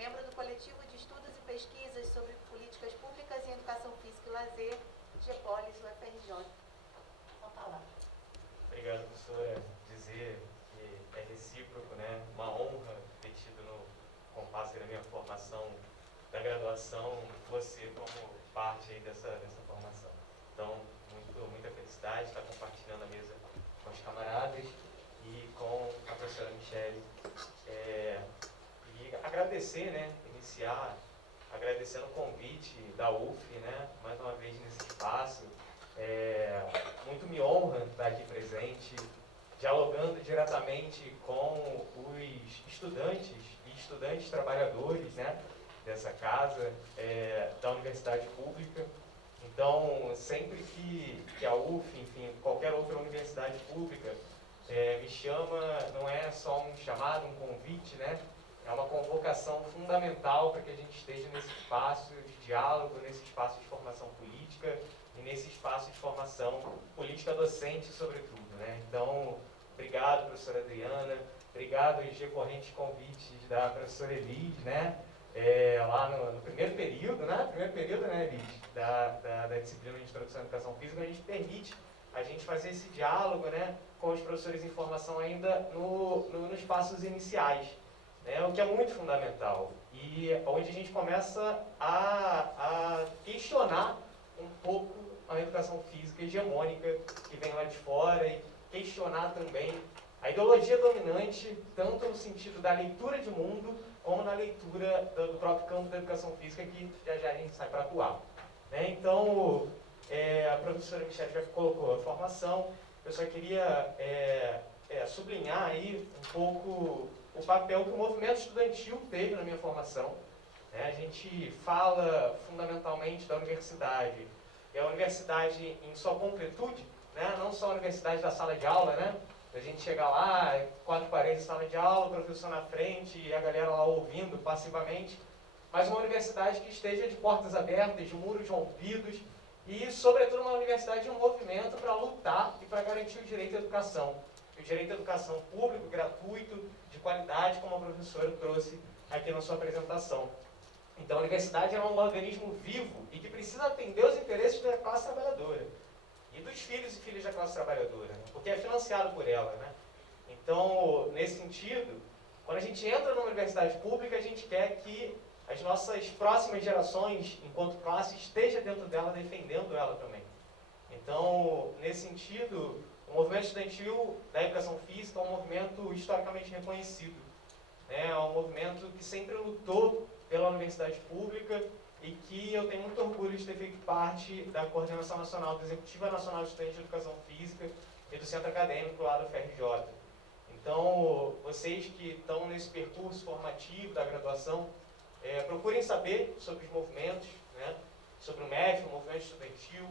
membro do Coletivo de Estudos e Pesquisas sobre Políticas Públicas em Educação Física e Lazer, GEPOLIS, UFRJ. Com a palavra. Obrigado, professora. Dizer que é recíproco, né? Uma honra ter tido no compasso da minha formação da graduação, você como parte aí dessa formação. Então, muita felicidade estar compartilhando a mesa com os camaradas e com a professora Michele. E agradecer, né? Iniciar agradecendo o convite da UF, né? Mais uma vez nesse espaço. Muito me honra estar aqui presente, dialogando diretamente com os estudantes e estudantes trabalhadores, né, dessa casa, da universidade pública. Então, sempre que a UF, enfim, qualquer outra universidade pública me chama, não é só um chamado, um convite, né? É uma convocação fundamental para que a gente esteja nesse espaço de diálogo, nesse espaço de formação política e nesse espaço de formação política docente, sobretudo, né? Então, obrigado, professora Adriana, obrigado aos recorrentes convites da professora Elis, né? Lá no primeiro período, né, Elis, da disciplina de Introdução à Educação Física, a gente permite a gente fazer esse diálogo, né, com os professores em formação ainda nos passos iniciais, né, o que é muito fundamental e onde a gente começa a questionar um pouco a educação física hegemônica que vem lá de fora e questionar também a ideologia dominante, tanto no sentido da leitura de mundo, como na leitura do próprio campo da educação física, que já a gente sai para atuar. Né? Então, a professora Michele já colocou a formação, eu só queria sublinhar aí um pouco o papel que o movimento estudantil teve na minha formação. Né? A gente fala fundamentalmente da universidade, e a universidade em sua completude, né? Não só a universidade da sala de aula, né? A gente chega lá, 4 paredes de sala de aula, o professor na frente e a galera lá ouvindo passivamente, mas uma universidade que esteja de portas abertas, de muros rompidos e, sobretudo, uma universidade de um movimento para lutar e para garantir o direito à educação. O direito à educação público, gratuito, de qualidade, como a professora trouxe aqui na sua apresentação. Então, a universidade é um organismo vivo e que precisa atender os interesses da classe trabalhadora e dos filhos e filhas da classe trabalhadora, né? Porque é financiado por ela, né? Então, nesse sentido, quando a gente entra numa universidade pública, a gente quer que as nossas próximas gerações, enquanto classe, esteja dentro dela, defendendo ela também. Então, nesse sentido, o movimento estudantil da educação física é um movimento historicamente reconhecido, né? É um movimento que sempre lutou pela universidade pública e que eu tenho muito orgulho de ter feito parte da Coordenação Nacional, da Executiva Nacional de Estudantes de Educação Física e do Centro Acadêmico lá do FRJ. Então, vocês que estão nesse percurso formativo da graduação, procurem saber sobre os movimentos, né? Sobre o MEF, o movimento estudantil,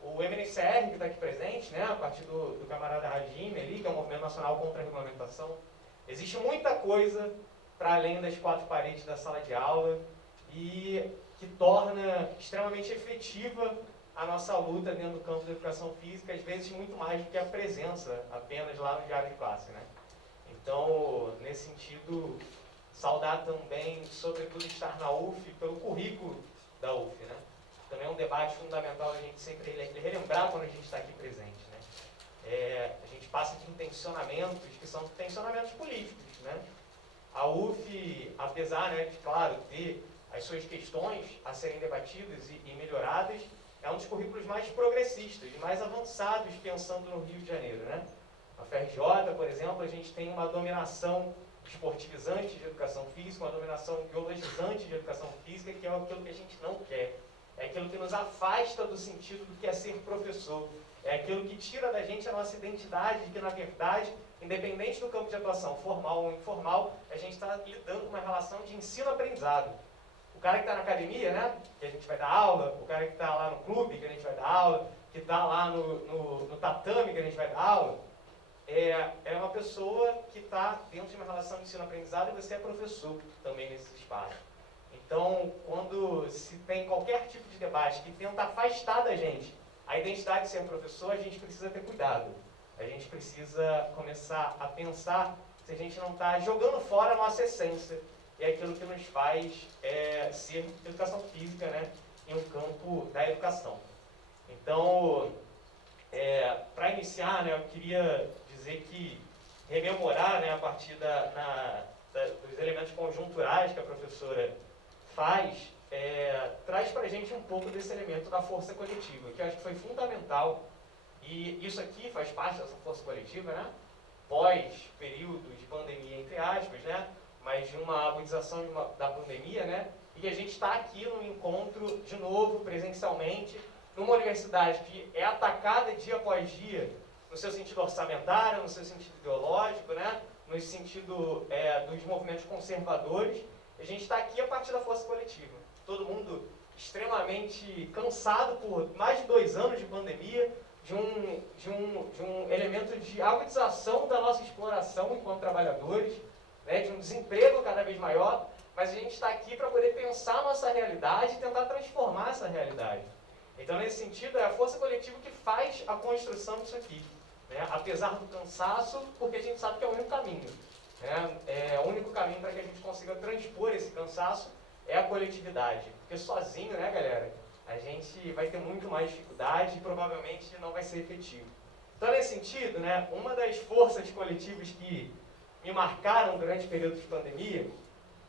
o MNCR, que está aqui presente, né? A partir do camarada Rajime ali, que é o Movimento Nacional contra a Regulamentação. Existe muita coisa para além das 4 paredes da sala de aula e que torna extremamente efetiva a nossa luta dentro do campo da educação física, às vezes muito mais do que a presença apenas lá no diário de classe, né? Então, nesse sentido, saudar também, sobretudo, estar na UF pelo currículo da UF, né? Também é um debate fundamental a gente sempre relembrar quando a gente está aqui presente, né? A gente passa de intencionamentos que são intencionamentos políticos, né? A UF, apesar, né, de, claro, ter as suas questões a serem debatidas e melhoradas, é um dos currículos mais progressistas, mais avançados, pensando no Rio de Janeiro, né? A FRJ, por exemplo, a gente tem uma dominação esportivizante de educação física, uma dominação biologizante de educação física, que é aquilo que a gente não quer. É aquilo que nos afasta do sentido do que é ser professor. É aquilo que tira da gente a nossa identidade, de que, na verdade, independente do campo de atuação, formal ou informal, a gente está lidando com uma relação de ensino-aprendizado. O cara que está na academia, né, que a gente vai dar aula, o cara que está lá no clube, que a gente vai dar aula, que está lá no tatame, que a gente vai dar aula, é uma pessoa que está dentro de uma relação de ensino-aprendizado e você é professor também nesse espaço. Então, quando se tem qualquer tipo de debate que tenta afastar da gente a identidade de ser professor, a gente precisa ter cuidado. A gente precisa começar a pensar se a gente não está jogando fora a nossa essência. e aquilo que nos faz ser educação física, né, em um campo da educação. Então, para iniciar, né, eu queria dizer que rememorar, né, a partir dos elementos conjunturais que a professora faz, traz para a gente um pouco desse elemento da força coletiva, que eu acho que foi fundamental, e isso aqui faz parte dessa força coletiva, né, pós-período de pandemia, entre aspas, né, mas de uma agudização da pandemia, né, e a gente está aqui num encontro, de novo, presencialmente, numa universidade que é atacada dia após dia, no seu sentido orçamentário, no seu sentido ideológico, né, no sentido dos movimentos conservadores. A gente está aqui a partir da força coletiva. Todo mundo extremamente cansado por mais de 2 anos de pandemia, de um elemento de agudização da nossa exploração enquanto trabalhadores, né, de um desemprego cada vez maior, mas a gente está aqui para poder pensar a nossa realidade e tentar transformar essa realidade. Então, nesse sentido, é a força coletiva que faz a construção disso aqui, né? Apesar do cansaço, porque a gente sabe que é o único caminho, né? O único caminho para que a gente consiga transpor esse cansaço é a coletividade, porque sozinho, né, galera, a gente vai ter muito mais dificuldade e provavelmente não vai ser efetivo. Então, nesse sentido, né, uma das forças coletivas que me marcaram durante o período de pandemia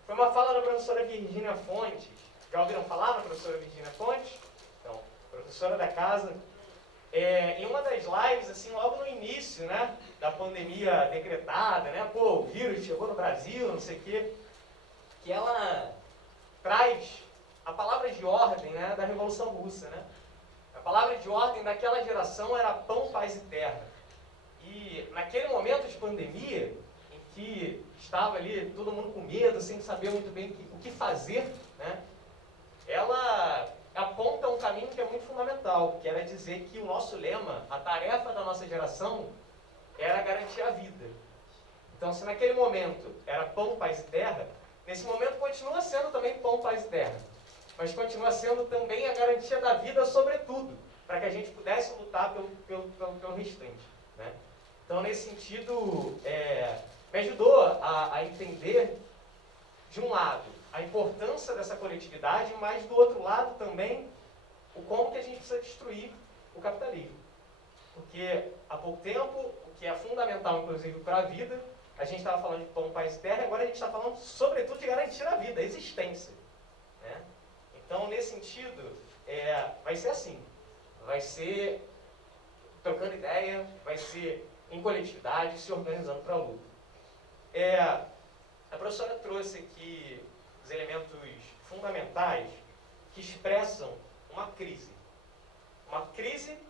foi uma fala da professora Virgínia Fontes. Já ouviram falar da professora Virgínia Fontes? Então, professora da casa. Em uma das lives, assim, logo no início, né, da pandemia decretada, né, pô, o vírus chegou no Brasil, não sei o quê, que ela traz a palavra de ordem, né, da Revolução Russa, né? A palavra de ordem daquela geração era pão, paz e terra. E naquele momento de pandemia, em que estava ali todo mundo com medo, sem saber muito bem o que fazer, né, ela aponta um caminho que é muito fundamental, que era dizer que o nosso lema, a tarefa da nossa geração, era garantir a vida. Então, se naquele momento era pão, paz e terra, nesse momento continua sendo também pão, paz e terra, mas continua sendo também a garantia da vida, sobretudo, para que a gente pudesse lutar pelo restante, né? Então, nesse sentido, me ajudou a entender, de um lado, a importância dessa coletividade, mas do outro lado também, o como que a gente precisa destruir o capitalismo. Porque há pouco tempo, o que é fundamental, inclusive, para a vida, a gente estava falando de pão, paz e terra, agora a gente está falando, sobretudo, de garantir a vida, a existência, né? Então, nesse sentido, vai ser assim, vai ser trocando ideia, vai ser em coletividade, se organizando para a luta. A professora trouxe aqui os elementos fundamentais que expressam uma crise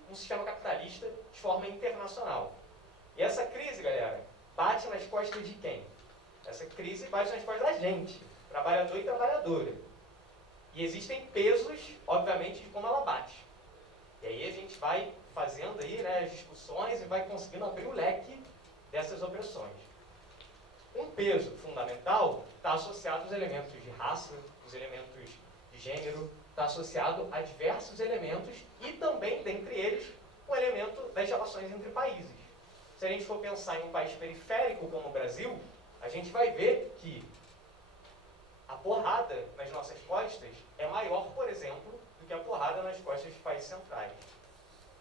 no sistema capitalista de forma internacional. E essa crise, galera, bate nas costas de quem? Essa crise bate nas costas da gente, trabalhador e trabalhadora. E existem pesos, obviamente, de como ela bate. E aí a gente vai fazendo aí, né, as discussões e vai conseguindo abrir o leque dessas opressões. Um peso fundamental está associado aos elementos de raça, os elementos de gênero, está associado a diversos elementos e também, dentre eles, o elemento das relações entre países. Se a gente for pensar em um país periférico como o Brasil, a gente vai ver que a porrada nas nossas costas é maior, por exemplo, do que a porrada nas costas dos países centrais.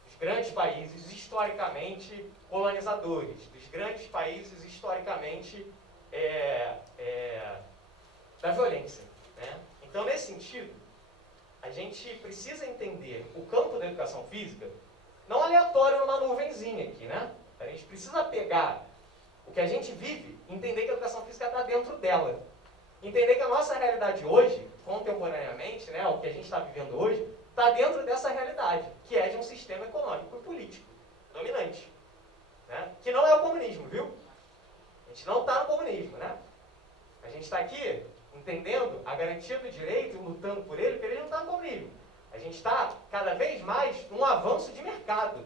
Dos grandes países historicamente colonizadores, dos grandes países historicamente da violência, né? Então, nesse sentido, a gente precisa entender o campo da educação física não aleatório numa nuvenzinha aqui, né? A gente precisa pegar o que a gente vive e entender que a educação física está dentro dela. Entender que a nossa realidade hoje, contemporaneamente, né, o que a gente está vivendo hoje, está dentro dessa realidade, que é de um sistema econômico e político dominante, né? Que não é o comunismo, viu? A gente não está no comunismo, né? A gente está aqui entendendo a garantia do direito e lutando por ele, porque ele não está no comunismo. A gente está cada vez mais num avanço de mercado,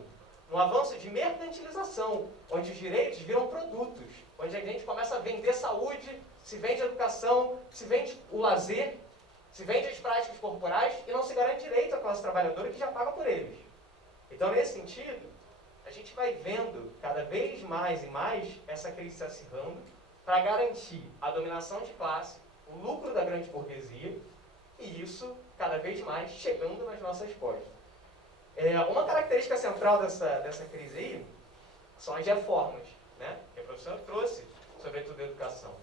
num avanço de mercantilização, onde os direitos viram produtos, onde a gente começa a vender saúde, se vende educação, se vende o lazer, se vende as práticas corporais e não se garante direito à classe trabalhadora que já paga por eles. Então, nesse sentido, a gente vai vendo cada vez mais e mais essa crise se acirrando para garantir a dominação de classe, o lucro da grande burguesia, e isso cada vez mais chegando nas nossas postas. Uma característica central dessa crise aí são as reformas, né, que a professora trouxe, sobretudo a educação.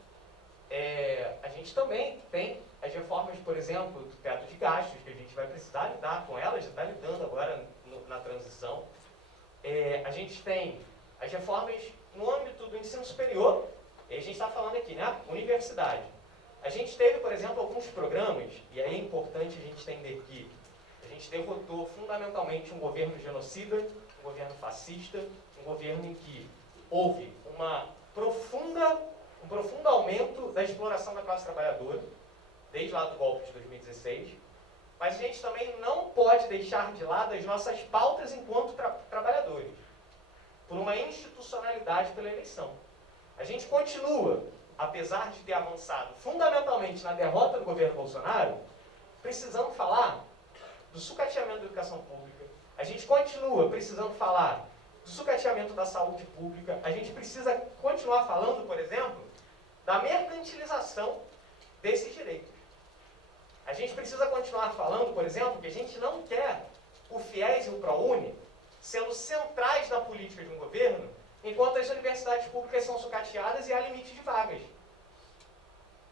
A gente também tem as reformas, por exemplo, do teto de gastos, que a gente vai precisar lidar com elas, já está lidando agora na transição. A gente tem as reformas no âmbito do ensino superior, e a gente está falando aqui, né, universidade. A gente teve, por exemplo, alguns programas, e aí é importante a gente entender que a gente derrotou fundamentalmente um governo genocida, um governo fascista, um governo em que houve um profundo aumento da exploração da classe trabalhadora, desde lá do golpe de 2016, mas a gente também não pode deixar de lado as nossas pautas enquanto trabalhadores, por uma institucionalidade pela eleição. A gente continua, apesar de ter avançado fundamentalmente na derrota do governo Bolsonaro, precisando falar do sucateamento da educação pública, a gente continua precisando falar do sucateamento da saúde pública, a gente precisa continuar falando, por exemplo, da mercantilização desses direitos. A gente precisa continuar falando, por exemplo, que a gente não quer o FIES e o ProUni sendo centrais na política de um governo, enquanto as universidades públicas são sucateadas e há limite de vagas.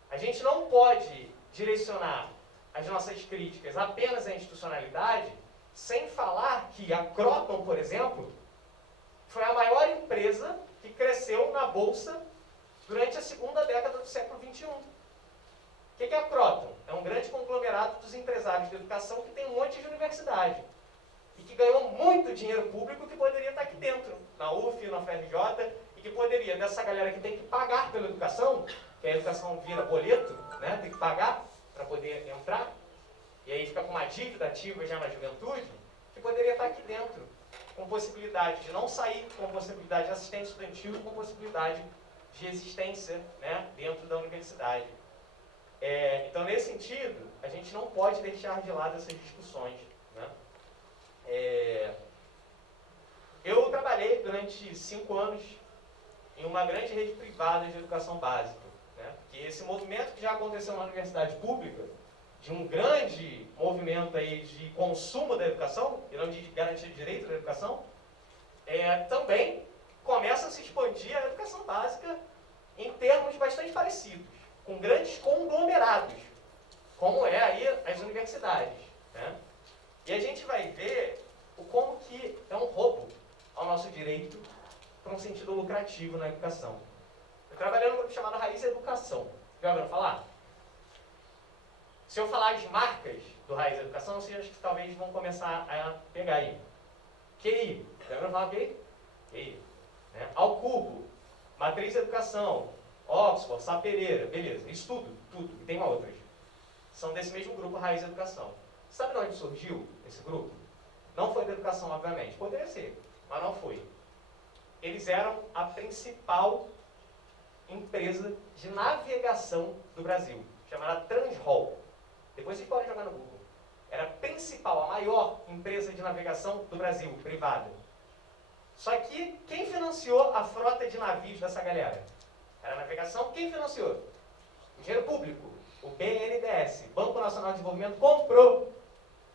A gente não pode direcionar as nossas críticas apenas à institucionalidade, sem falar que a Croton, por exemplo, foi a maior empresa que cresceu na Bolsa durante a segunda década do século XXI. O que é a Croton? É um grande conglomerado dos empresários de educação que tem um monte de universidade e que ganhou muito dinheiro público que poderia estar aqui dentro, na UF, na UFRJ, e que poderia, dessa galera que tem que pagar pela educação, que a educação vira boleto, né, tem que pagar para poder entrar, e aí fica com uma dívida ativa já na juventude, que poderia estar aqui dentro, com possibilidade de não sair, com possibilidade de assistência estudantil, com possibilidade de existência, né, dentro da universidade. Então, nesse sentido, a gente não pode deixar de lado essas discussões, né? Eu trabalhei durante 5 anos em uma grande rede privada de educação básica, né? Que esse movimento que já aconteceu na universidade pública, de um grande movimento aí de consumo da educação, e não de garantia de direito da educação, também começa a se expandir a educação básica em termos bastante parecidos, com grandes conglomerados, como aí as universidades, né? E a gente vai ver como que é um roubo ao nosso direito para um sentido lucrativo na educação. Eu trabalhei num grupo chamado Raiz Educação. Já ouviram falar? Se eu falar as marcas do Raiz Educação, vocês acho que talvez vão começar a pegar aí. QI. Já ouviram falar QI? QI. Né? Ao Cubo. Matriz Educação. Oxford, Sá Pereira. Beleza. Isso tudo. E tem outras. São desse mesmo grupo Raiz Educação. Sabe de onde surgiu esse grupo? Não foi da educação, obviamente. Poderia ser, mas não foi. Eles eram a principal empresa de navegação do Brasil, chamada Transhol. Depois vocês podem jogar no Google. Era a principal, a maior empresa de navegação do Brasil, privada. Só que quem financiou a frota de navios dessa galera? Era a navegação. Quem financiou? O dinheiro público. O BNDES, Banco Nacional de Desenvolvimento, comprou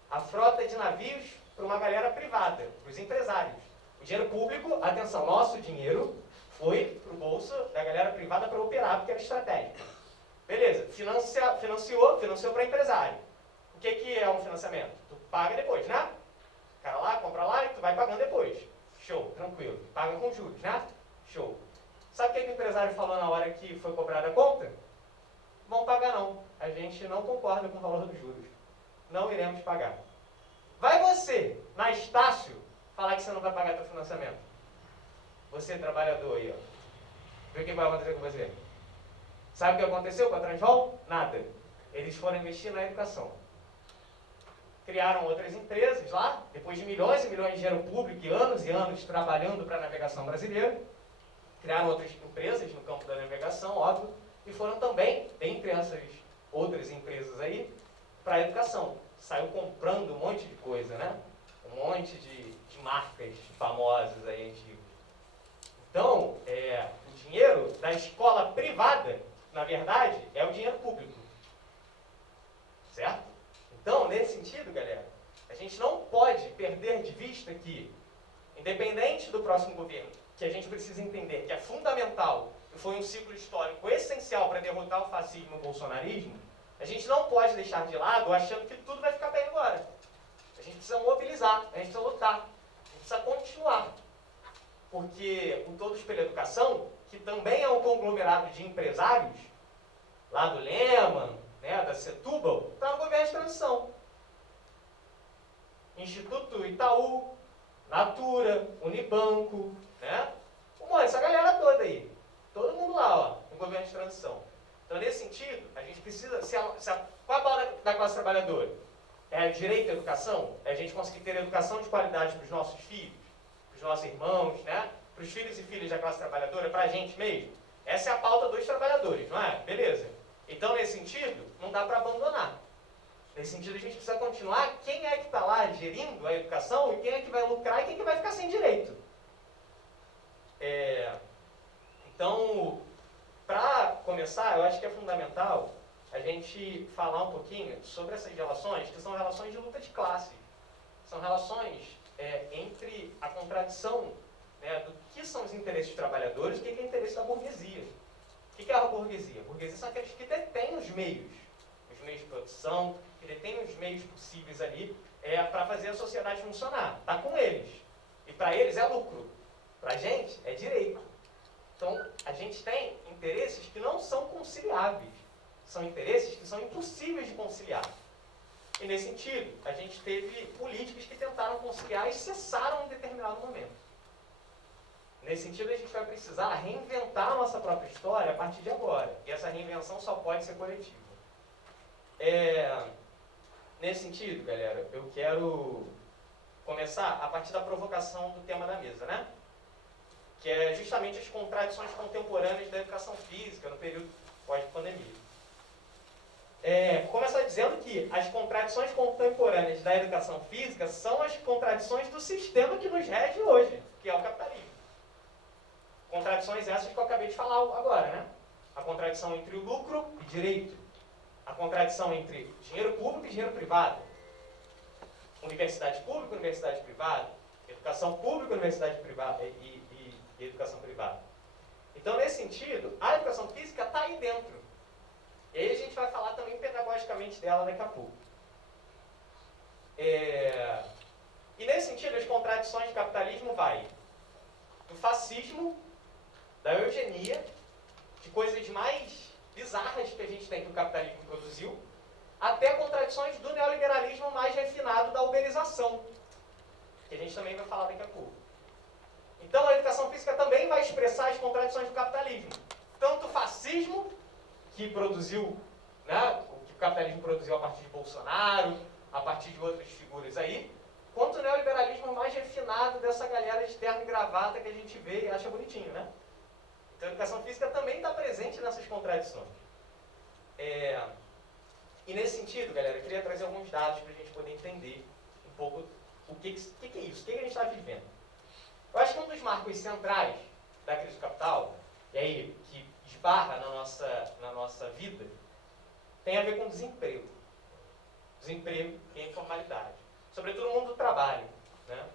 a frota de navios para uma galera privada, para os empresários. O dinheiro público, atenção, nosso dinheiro foi para o bolso da galera privada para operar, porque era estratégico. Beleza, financiou para empresário. O que é um financiamento? Tu paga depois, né? O cara lá, compra lá e tu vai pagando depois. Show, tranquilo. Paga com juros, né? Show. Sabe o que o empresário falou na hora que foi cobrada a conta? Vão pagar não. A gente não concorda com o valor dos juros. Não iremos pagar. Vai você, na Estácio, falar que você não vai pagar teu financiamento. Você, trabalhador aí, ó. Vê o que vai acontecer com você. Sabe o que aconteceu com a Transhol? Nada. Eles foram investir na educação. Criaram outras empresas lá, depois de milhões e milhões de dinheiro público e anos trabalhando para a navegação brasileira. Criaram outras empresas no campo da navegação, óbvio, e foram também, dentre essas outras empresas aí, para a educação. Saiu comprando um monte de coisa, né? Um monte de marcas famosas aí, antigas. Então, o dinheiro da escola privada, na verdade, é o dinheiro público. perder de vista que, independente do próximo governo, que a gente precisa entender que é fundamental e foi um ciclo histórico essencial para derrotar o fascismo e o bolsonarismo, a gente não pode deixar de lado achando que tudo vai ficar bem agora. A gente precisa mobilizar, a gente precisa lutar, a gente precisa continuar. Porque o Todos pela Educação, que também é um conglomerado de empresários, lá do Lehman, né, da Setúbal, está no governo de transição. Instituto Itaú, Natura, Unibanco, né? Essa galera toda aí. Todo mundo lá, ó, no governo de transição. Então, nesse sentido, a gente precisa... Qual é a palavra da classe trabalhadora? É direito à educação? É a gente conseguir ter educação de qualidade para os nossos filhos, para os nossos irmãos, né? Para os filhos e filhas da classe trabalhadora, para a gente mesmo. Essa é a pauta dos trabalhadores, não é? Beleza. Então, nesse sentido, não dá para abandonar. Nesse sentido, a gente precisa continuar. Quem é que está lá gerindo a educação e quem é que vai lucrar e quem é que vai ficar sem direito. Então, para começar, eu acho que é fundamental a gente falar um pouquinho sobre essas relações, que são relações de luta de classe. São relações entre a contradição, né, do que são os interesses dos trabalhadores e o que é o interesse da burguesia. O que é a burguesia? A burguesia são aqueles que detêm os meios de produção, que detêm os meios possíveis ali para fazer a sociedade funcionar. Está com eles. E para eles é lucro. Para a gente é direito. Então, a gente tem interesses que não são conciliáveis. São interesses que são impossíveis de conciliar. E, nesse sentido, a gente teve políticas que tentaram conciliar e cessaram em determinado momento. Nesse sentido, a gente vai precisar reinventar a nossa própria história a partir de agora. E essa reinvenção só pode ser coletiva. Nesse sentido, galera, eu quero começar a partir da provocação do tema da mesa, né? Que é justamente as contradições contemporâneas da educação física no período pós-pandemia. Começar dizendo que as contradições contemporâneas da educação física são as contradições do sistema que nos rege hoje, que é o capitalismo. Contradições essas que eu acabei de falar agora, né? A contradição entre o lucro e direito. A contradição entre dinheiro público e dinheiro privado. Universidade pública e universidade privada. Educação pública e universidade privada. E educação privada. Então, nesse sentido, a educação física está aí dentro. E aí a gente vai falar também pedagogicamente dela daqui a pouco. E nesse sentido, as contradições do capitalismo vai do fascismo, da eugenia, de coisas mais bizarras que a gente tem que o capitalismo produziu, até contradições do neoliberalismo mais refinado da uberização, que a gente também vai falar daqui a pouco. Então, a educação física também vai expressar as contradições do capitalismo. Tanto o fascismo, que produziu, né, o que o capitalismo produziu a partir de Bolsonaro, a partir de outras figuras aí, quanto o neoliberalismo mais refinado dessa galera de terno e gravata que a gente vê e acha bonitinho, né? Então, a educação física também está presente nessas contradições. E nesse sentido, galera, eu queria trazer alguns dados para a gente poder entender um pouco o que é isso, o que a gente está vivendo. Eu acho que um dos marcos centrais da crise do capital, e aí que esbarra na nossa vida, tem a ver com desemprego. Desemprego e informalidade. Sobretudo no mundo do trabalho, né?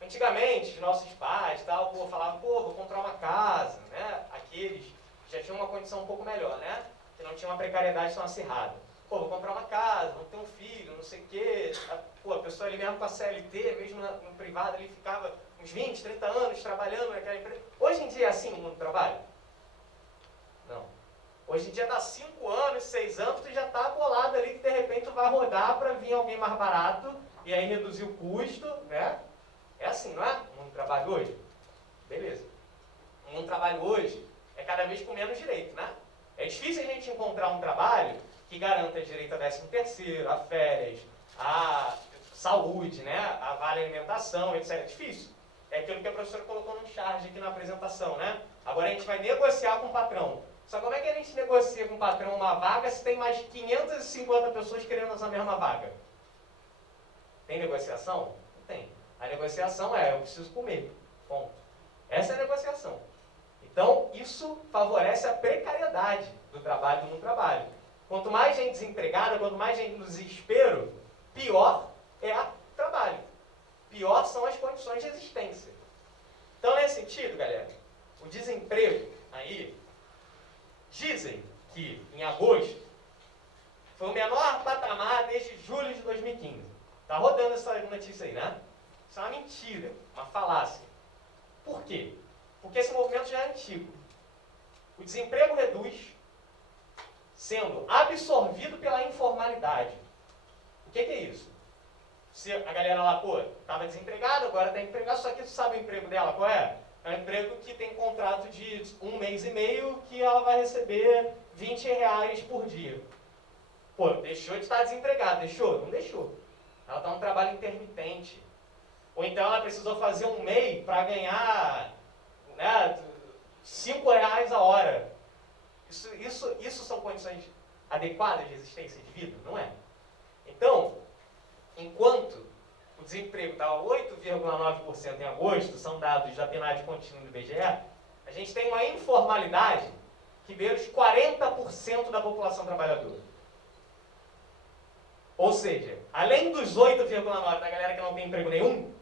Antigamente, os nossos pais falavam, vou comprar uma casa, né? Aqueles que já tinham uma condição um pouco melhor, né? Que não tinha uma precariedade tão acirrada. Vou comprar uma casa, vou ter um filho, não sei o quê. A pessoa ali mesmo com a CLT, mesmo no privado, ele ficava uns 20, 30 anos trabalhando naquela empresa. Hoje em dia é assim o mundo do trabalho? Não. Hoje em dia dá 5 anos, 6 anos, tu já está bolado ali que de repente tu vai rodar para vir alguém mais barato e aí reduzir o custo, né? É assim, não é? O mundo do trabalho hoje? Beleza. O mundo do trabalho hoje é cada vez com menos direito, né? É difícil a gente encontrar um trabalho que garanta direito a 13º, a férias, a saúde, né? A vale alimentação, etc. É difícil. É aquilo que a professora colocou no charge aqui na apresentação, né? Agora a gente vai negociar com o patrão. Só como é que a gente negocia com o patrão uma vaga se tem mais 550 pessoas querendo essa mesma vaga? Tem negociação? Não tem. A negociação eu preciso comer. Ponto. Essa é a negociação. Então, isso favorece a precariedade do trabalho no trabalho. Quanto mais gente desempregada, quanto mais gente no desespero, pior é a trabalho. Pior são as condições de existência. Então, nesse sentido, galera, o desemprego aí, dizem que em agosto foi o menor patamar desde julho de 2015. Tá rodando essa notícia aí, né? Isso é uma mentira, uma falácia. Por quê? Porque esse movimento já é antigo. O desemprego reduz sendo absorvido pela informalidade. O que é isso? Se a galera lá, pô, estava desempregada, agora está empregada, só que tu sabe o emprego dela, qual é? É um emprego que tem contrato de 1 mês e meio, que ela vai receber R$20 por dia. Pô, deixou de estar desempregada, deixou? Não deixou. Ela está num trabalho intermitente. Ou então ela precisou fazer um MEI para ganhar, né, R$5 a hora. Isso são condições adequadas de existência de vida? Não é. Então, enquanto o desemprego estava 8,9% em agosto, são dados da PNAD contínua do IBGE, a gente tem uma informalidade que beira os 40% da população trabalhadora. Ou seja, além dos 8,9% da galera que não tem emprego nenhum,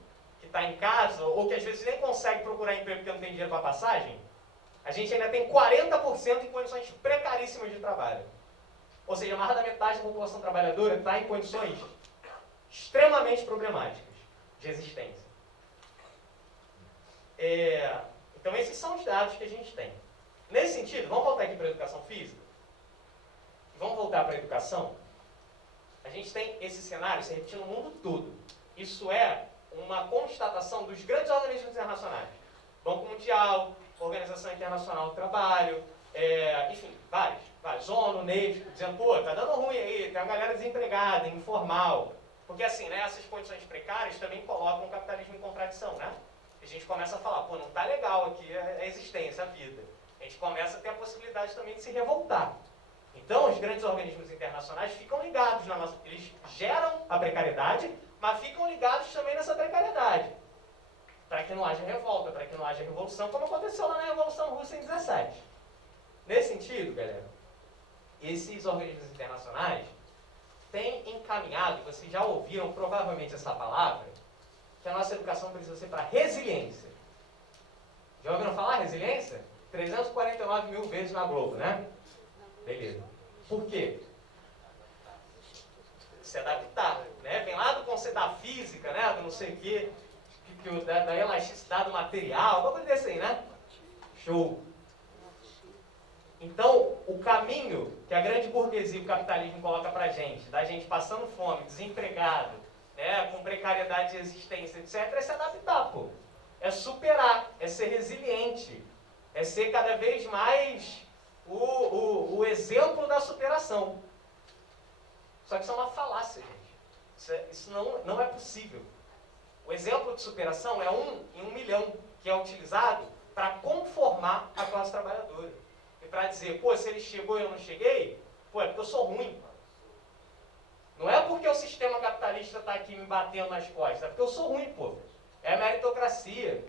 que está em casa, ou que às vezes nem consegue procurar emprego porque não tem dinheiro para passagem, a gente ainda tem 40% em condições precaríssimas de trabalho. Ou seja, mais da metade da população trabalhadora está em condições extremamente problemáticas de existência. Então, esses são os dados que a gente tem. Nesse sentido, vamos voltar aqui para a educação física? Vamos voltar para a educação? A gente tem esse cenário se repetindo no mundo todo. Isso é uma constatação dos grandes organismos internacionais. Banco Mundial, Organização Internacional do Trabalho, enfim, vários, ONU, Unesco, dizendo, pô, tá dando ruim aí, tem uma galera desempregada, informal. Porque assim, né, essas condições precárias também colocam o capitalismo em contradição, né? A gente começa a falar, pô, não tá legal aqui a existência, a vida. A gente começa a ter a possibilidade também de se revoltar. Então, os grandes organismos internacionais ficam ligados na nossa... Eles geram a precariedade, mas ficam ligados também nessa precariedade. Para que não haja revolta, para que não haja revolução, como aconteceu lá na Revolução Russa em 17. Nesse sentido, galera, esses organismos internacionais têm encaminhado, vocês já ouviram provavelmente essa palavra, que a nossa educação precisa ser para resiliência. Já ouviram falar resiliência? 349 mil vezes na Globo, né? Beleza. Por quê? Se adaptar, né? Vem lá do conceito da física, né? Do não sei o quê, da elasticidade do material, alguma coisa desse aí, né? Show. Então, o caminho que a grande burguesia e o capitalismo coloca pra gente, da gente passando fome, desempregado, né, com precariedade de existência, etc., é se adaptar, pô. É superar, é ser resiliente, é ser cada vez mais o exemplo da superação. Só que isso é uma falácia, gente. Isso não é possível. O exemplo de superação é 1 em 1 milhão, que é utilizado para conformar a classe trabalhadora. E para dizer, pô, se ele chegou e eu não cheguei, pô, é porque eu sou ruim. Não é porque o sistema capitalista está aqui me batendo nas costas, é porque eu sou ruim, pô. É a meritocracia.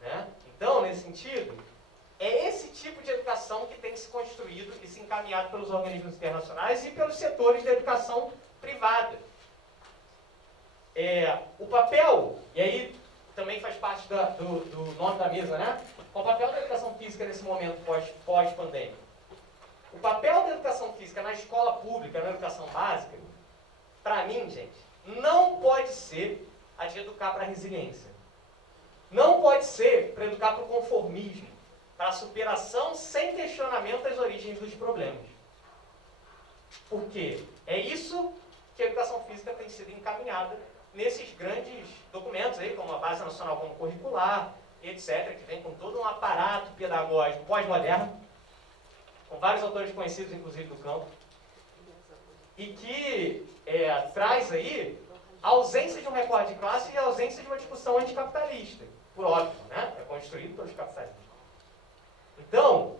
Né? Então, nesse sentido, é esse tipo de educação que tem se construído e se encaminhado pelos organismos internacionais e pelos setores da educação privada. O papel, e aí também faz parte do nome da mesa, né? Qual o papel da educação física nesse momento pós-pandêmico? O papel da educação física na escola pública, na educação básica, para mim, gente, não pode ser a de educar para a resiliência. Não pode ser para educar para o conformismo, para a superação sem questionamento das origens dos problemas. Por quê? É isso que a educação física tem sido encaminhada nesses grandes documentos, aí, como a Base Nacional Comum Curricular, etc., que vem com todo um aparato pedagógico pós-moderno, com vários autores conhecidos, inclusive, do campo, e que traz aí a ausência de um recorte de classe e a ausência de uma discussão anticapitalista, por óbvio, né? É construído pelos capitalistas. Então,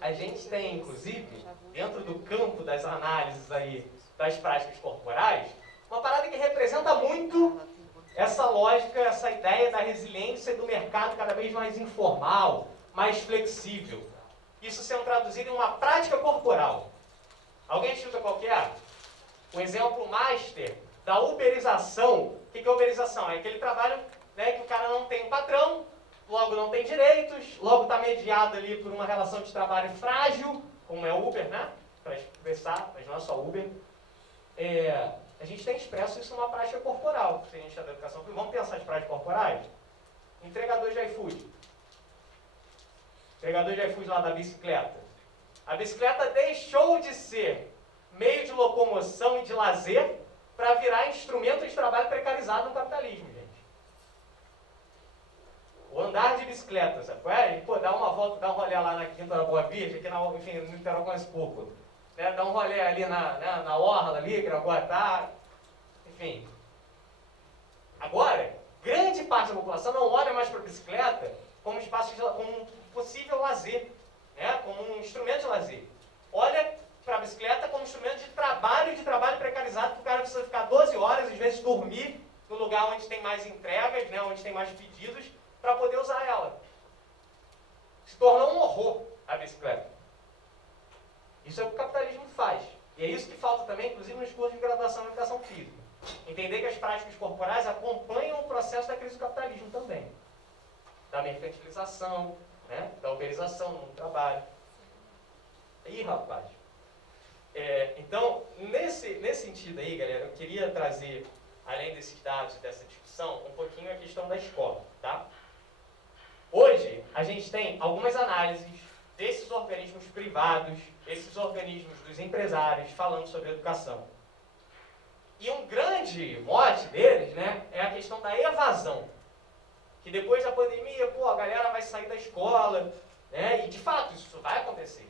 a gente tem, inclusive, dentro do campo das análises aí, das práticas corporais, uma parada que representa muito essa lógica, essa ideia da resiliência do mercado cada vez mais informal, mais flexível. Isso sendo traduzido em uma prática corporal. Alguém chuta qual que é? O exemplo master da uberização. O que é uberização? É aquele trabalho, né, que o cara não tem um patrão, logo não tem direitos, logo está mediado ali por uma relação de trabalho frágil, como é o Uber, né? Para expressar, mas não é só Uber. A gente tem expresso isso numa prática corporal. Se a gente é da educação, vamos pensar de práticas corporais? Entregador de iFood. Entregador de iFood lá da bicicleta. A bicicleta deixou de ser meio de locomoção e de lazer para virar instrumento de trabalho precarizado no capitalismo, gente. O andar de bicicleta, sabe qual é? Pô, dá uma volta, dá um rolê lá na Quinta da Boa Vista, aqui enfim, no Niterói conhece pouco. Né? Dá um rolê ali na orla ali, Graguatá, enfim. Agora, grande parte da população não olha mais para a bicicleta como espaço como um possível lazer, né? Como um instrumento de lazer. Olha para a bicicleta como instrumento de trabalho precarizado, que o cara precisa ficar 12 horas, às vezes dormir no lugar onde tem mais entregas, né? Onde tem mais pedidos, para poder usar ela. Se tornou um horror a bicicleta. Isso é o que o capitalismo faz. E é isso que falta também, inclusive, nos cursos de graduação em educação física. Entender que as práticas corporais acompanham o processo da crise do capitalismo também. Da mercantilização, né? Da uberização no trabalho. Ih, rapaz. Então, nesse sentido aí, galera, eu queria trazer, além desses dados e dessa discussão, um pouquinho a questão da escola, tá? Hoje, a gente tem algumas análises desses organismos privados, esses organismos dos empresários, falando sobre educação. E um grande mote deles, né, é a questão da evasão. Que depois da pandemia, a galera vai sair da escola, né, e de fato isso vai acontecer.